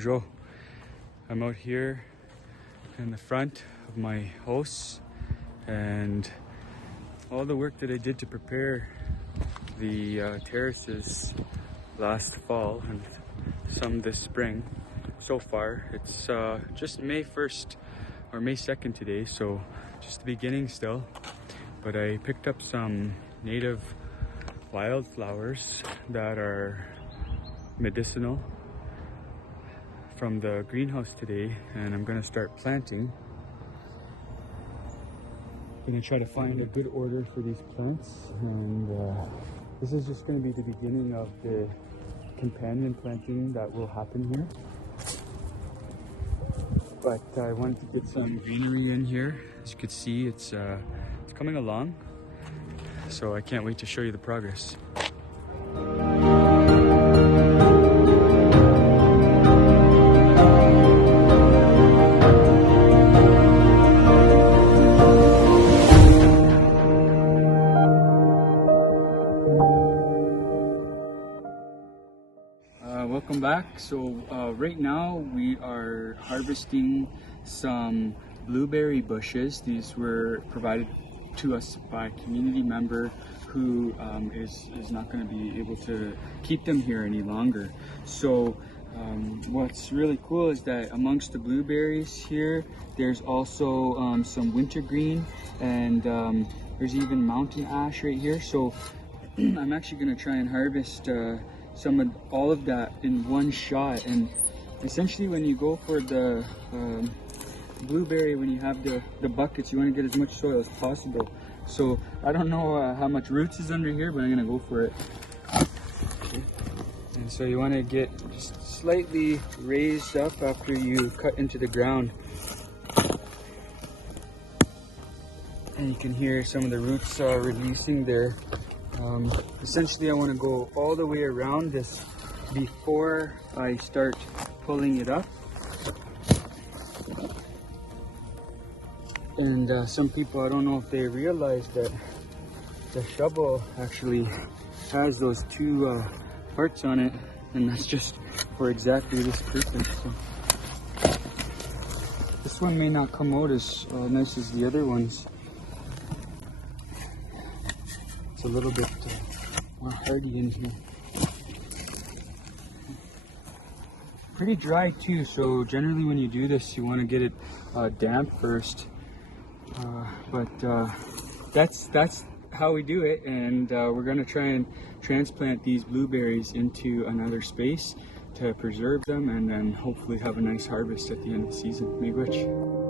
bonjour. I'm out here in the front of my house, and all the work that I did to prepare the terraces last fall and some this spring. So far, it's just May 1st or May 2nd today, so just the beginning still. But I picked up some native wildflowers that are medicinal from the greenhouse today, and I'm gonna start planting. I'm gonna try to find a good order for these plants, and this is just gonna be the beginning of the companion planting that will happen here. But I wanted to get some greenery in here. As you can see, it's coming along, so I can't wait to show you the progress. Welcome back. So right now we are harvesting some blueberry bushes. These were provided to us by a community member who is not going to be able to keep them here any longer. So what's really cool is that amongst the blueberries here, there's also some wintergreen, and there's even mountain ash right here. So I'm actually going to try and harvest all of that in one shot. And essentially, when you go for the blueberry, when you have the buckets, you want to get as much soil as possible. So I don't know how much roots is under here, but I'm gonna go for it. Okay. And so you want to get just slightly raised up after you cut into the ground, and you can hear some of the roots releasing there. Essentially, I want to go all the way around this before I start pulling it up. And some people, I don't know if they realize that the shovel actually has those two parts on it, and that's just for exactly this purpose. So this one may not come out as nice as the other ones. It's a little bit more hardy in here. Pretty dry too, so generally when you do this, you want to get it damp first. But that's how we do it, and we're going to try and transplant these blueberries into another space to preserve them, and then hopefully have a nice harvest at the end of the season. Miigwech.